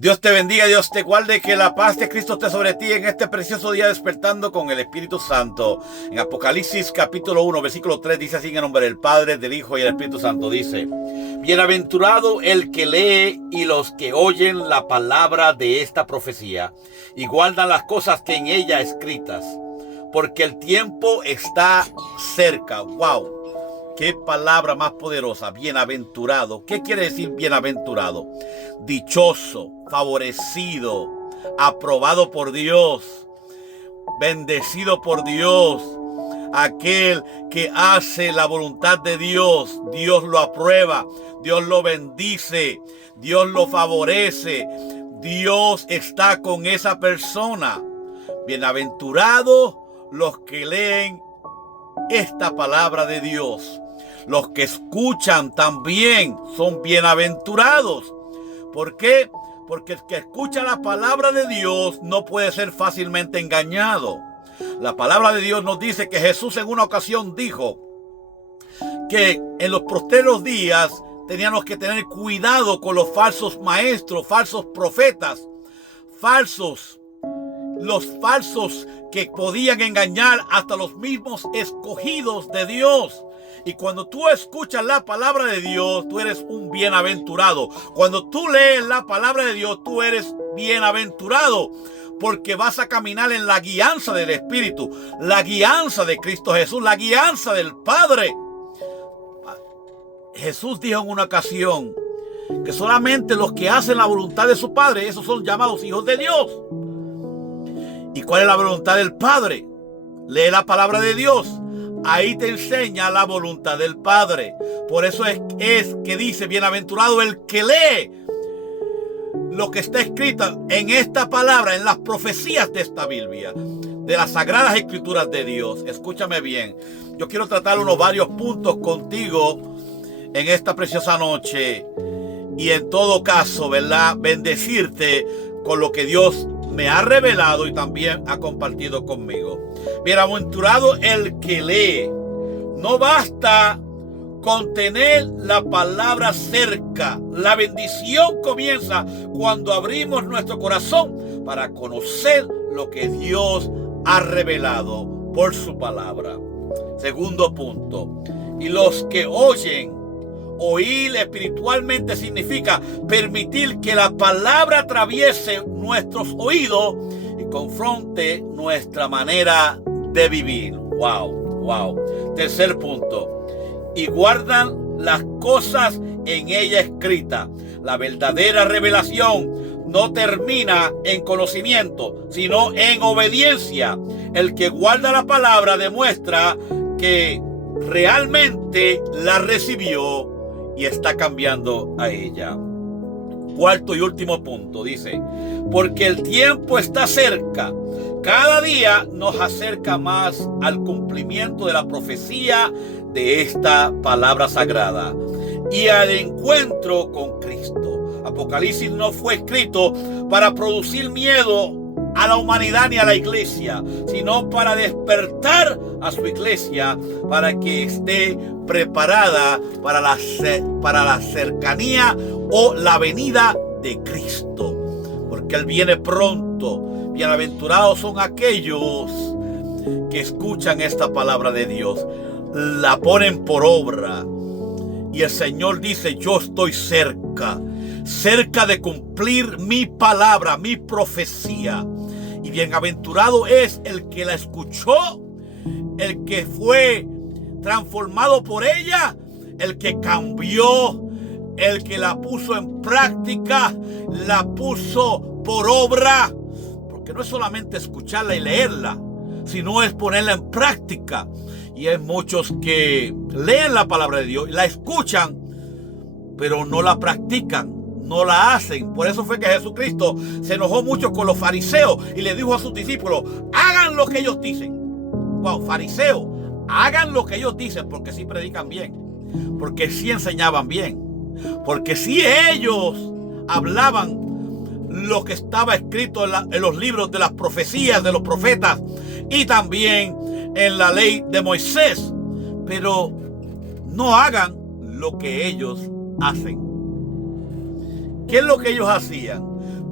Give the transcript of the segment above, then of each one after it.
Dios te bendiga, Dios te guarde, que la paz de Cristo esté sobre ti en este precioso día, despertando con el Espíritu Santo. En Apocalipsis capítulo 1, versículo 3 dice así: en el nombre del Padre, del Hijo y del Espíritu Santo. Dice: bienaventurado el que lee y los que oyen la palabra de esta profecía y guardan las cosas que en ella escritas, porque el tiempo está cerca. ¡Wow! ¡Qué palabra más poderosa! Bienaventurado. ¿Qué quiere decir bienaventurado? Dichoso, favorecido, aprobado por Dios, bendecido por Dios. Aquel que hace la voluntad de Dios, Dios lo aprueba, Dios lo bendice, Dios lo favorece, Dios está con esa persona. Bienaventurados los que leen esta palabra de Dios. Los que escuchan también son bienaventurados. ¿Por qué? Porque el que escucha la palabra de Dios no puede ser fácilmente engañado. La palabra de Dios nos dice que Jesús en una ocasión dijo que en los postreros días teníamos que tener cuidado con los falsos maestros, falsos profetas, los falsos que podían engañar hasta los mismos escogidos de Dios. Y cuando tú escuchas la palabra de Dios, tú eres un bienaventurado. Cuando tú lees la palabra de Dios, tú eres bienaventurado, porque vas a caminar en la guianza del Espíritu, la guianza de Cristo Jesús, la guianza del Padre. Jesús dijo en una ocasión que solamente los que hacen la voluntad de su Padre, esos son llamados hijos de Dios. ¿Y cuál es la voluntad del Padre? Lee la palabra de Dios. Ahí te enseña la voluntad del Padre. Por eso es que dice: bienaventurado el que lee lo que está escrito en esta palabra, en las profecías de esta Biblia, de las sagradas escrituras de Dios. Escúchame bien. Yo quiero tratar varios puntos contigo en esta preciosa noche. Y en todo caso, ¿verdad?, bendecirte con lo que Dios me ha revelado y también ha compartido conmigo. Bienaventurado el que lee. No basta con tener la palabra cerca. La bendición comienza cuando abrimos nuestro corazón para conocer lo que Dios ha revelado por su palabra. Segundo punto. Y los que oyen. Oír espiritualmente significa permitir que la palabra atraviese nuestros oídos y confronte nuestra manera de vivir. Wow. Tercer punto. Y guardan las cosas en ella escritas. La verdadera revelación no termina en conocimiento, sino en obediencia. El que guarda la palabra demuestra que realmente la recibió y está cambiando a ella. Cuarto y último punto, dice: porque el tiempo está cerca. Cada día nos acerca más al cumplimiento de la profecía de esta palabra sagrada y al encuentro con Cristo. Apocalipsis no fue escrito para producir miedo a la humanidad ni a la iglesia, sino para despertar a su iglesia para que esté preparada para la cercanía o la venida de Cristo, porque Él viene pronto. Bienaventurados son aquellos que escuchan esta palabra de Dios, la ponen por obra, y el Señor dice: yo estoy cerca de cumplir mi palabra, mi profecía. Y bienaventurado es el que la escuchó, el que fue transformado por ella, el que cambió, el que la puso en práctica, la puso por obra. Porque no es solamente escucharla y leerla, sino es ponerla en práctica. Y hay muchos que leen la palabra de Dios, la escuchan, pero no la practican, no la hacen. Por eso fue que Jesucristo se enojó mucho con los fariseos y le dijo a sus discípulos: hagan lo que ellos dicen. Wow, fariseos, hagan lo que ellos dicen, porque sí predican bien, porque sí enseñaban bien, porque sí ellos hablaban lo que estaba escrito en los libros de las profecías de los profetas y también en la ley de Moisés, pero no hagan lo que ellos hacen. ¿Qué es lo que ellos hacían?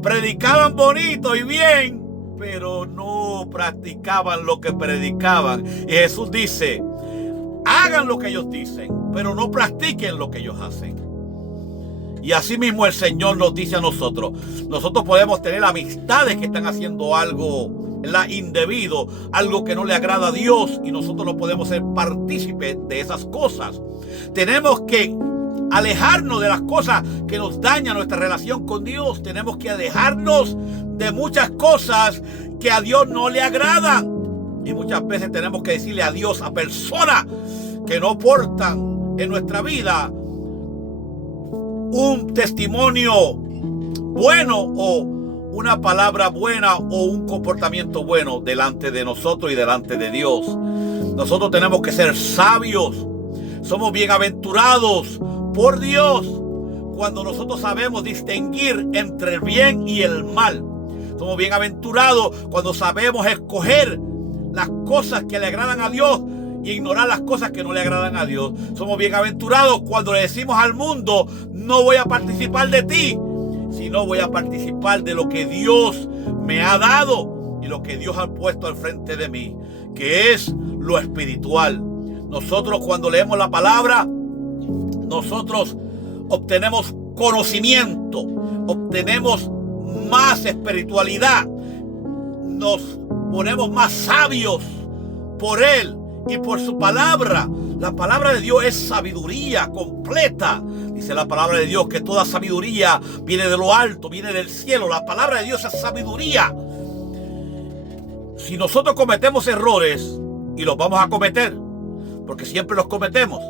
predicaban bonito y bien, pero no practicaban lo que predicaban. Y Jesús dice, hagan lo que ellos dicen, pero no practiquen lo que ellos hacen. Y así mismo el Señor nos dice a nosotros. Nosotros podemos tener amistades que están haciendo algo indebido, algo que no le agrada a Dios, y nosotros no podemos ser partícipes de esas cosas. Tenemos que alejarnos de las cosas que nos dañan nuestra relación con Dios. Tenemos que alejarnos de muchas cosas que a Dios no le agradan. Y muchas veces tenemos que decirle adiós a personas que no aportan en nuestra vida un testimonio bueno o una palabra buena o un comportamiento bueno delante de nosotros y delante de Dios. Nosotros tenemos que ser sabios. Somos bienaventurados por Dios cuando nosotros sabemos distinguir entre el bien y el mal. Somos bienaventurados cuando sabemos escoger las cosas que le agradan a Dios y ignorar las cosas que no le agradan a Dios. Somos bienaventurados cuando le decimos al mundo, no voy a participar de ti, sino voy a participar de lo que Dios me ha dado y lo que Dios ha puesto al frente de mí, que es lo espiritual. Nosotros cuando leemos la palabra, nosotros obtenemos conocimiento, obtenemos más espiritualidad, nos ponemos más sabios por Él y por su palabra. La palabra de Dios es sabiduría completa. Dice la palabra de Dios que toda sabiduría viene de lo alto, viene del cielo. La palabra de Dios es sabiduría. Si nosotros cometemos errores, y los vamos a cometer, porque siempre los cometemos,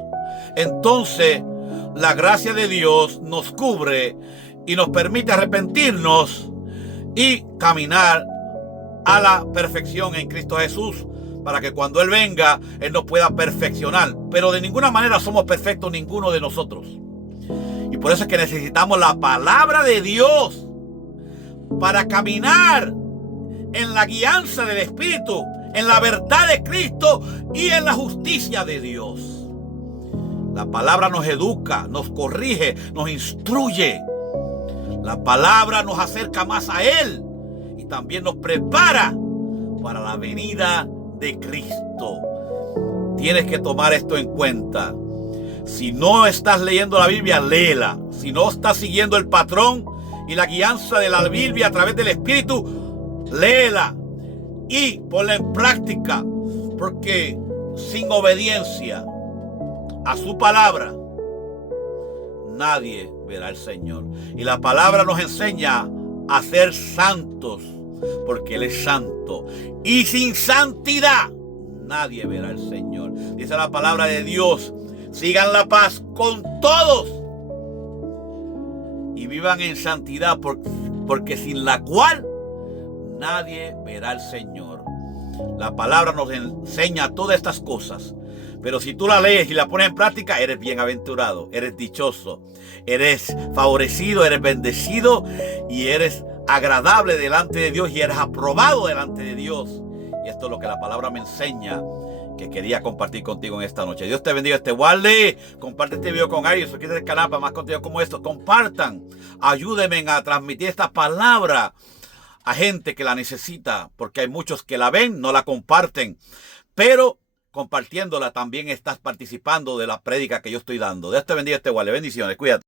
entonces la gracia de Dios nos cubre y nos permite arrepentirnos y caminar a la perfección en Cristo Jesús, para que cuando Él venga, Él nos pueda perfeccionar. Pero de ninguna manera somos perfectos ninguno de nosotros. Y por eso es que necesitamos la palabra de Dios para caminar en la guianza del Espíritu, en la verdad de Cristo y en la justicia de Dios. La palabra nos educa, nos corrige, nos instruye. La palabra nos acerca más a Él y también nos prepara para la venida de Cristo. Tienes que tomar esto en cuenta. Si no estás leyendo la Biblia, léela. Si no estás siguiendo el patrón y la guianza de la Biblia a través del Espíritu, léela y ponla en práctica, porque sin obediencia a su palabra nadie verá al Señor. Y la palabra nos enseña a ser santos, porque Él es santo. Y sin santidad nadie verá al Señor. Dice la palabra de Dios, sigan la paz con todos y vivan en santidad, porque sin la cual nadie verá al Señor. La palabra nos enseña todas estas cosas. Pero si tú la lees y la pones en práctica, eres bienaventurado, eres dichoso, eres favorecido, eres bendecido y eres agradable delante de Dios y eres aprobado delante de Dios. Y esto es lo que la palabra me enseña, que quería compartir contigo en esta noche. Dios te bendiga, te guarde. Comparte este video con alguien, suscríbete al canal para más contenido como esto. Compartan, ayúdenme a transmitir esta palabra a gente que la necesita, porque hay muchos que la ven, no la comparten, pero compartiéndola también estás participando de la prédica que yo estoy dando. Dios te bendiga, te guarde. Bendiciones, cuídate.